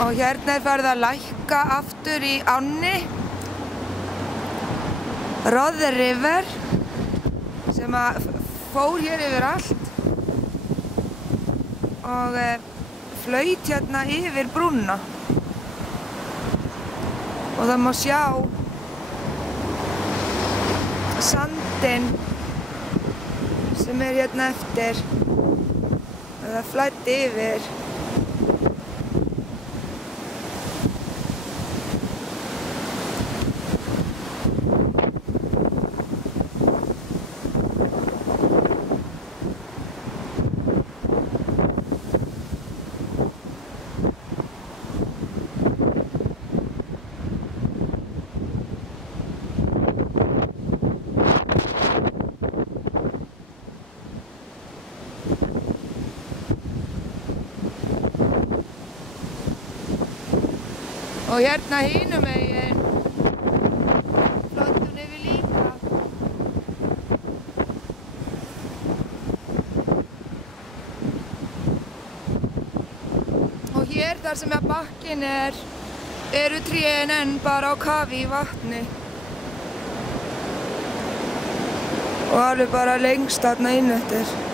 Og hérna farið að lækka aftur í ánni Rother River sem að fór hér yfir allt og flaut hérna yfir brúna og það má sjá sandinn sem hérna eftir og það flæddi yfir. Og hérna hinum megin flottur yfir líka. Og hér þar sem bakkinn eru trén enn bara á kafi í vatni. Og alveg bara lengst þarna inn eftir.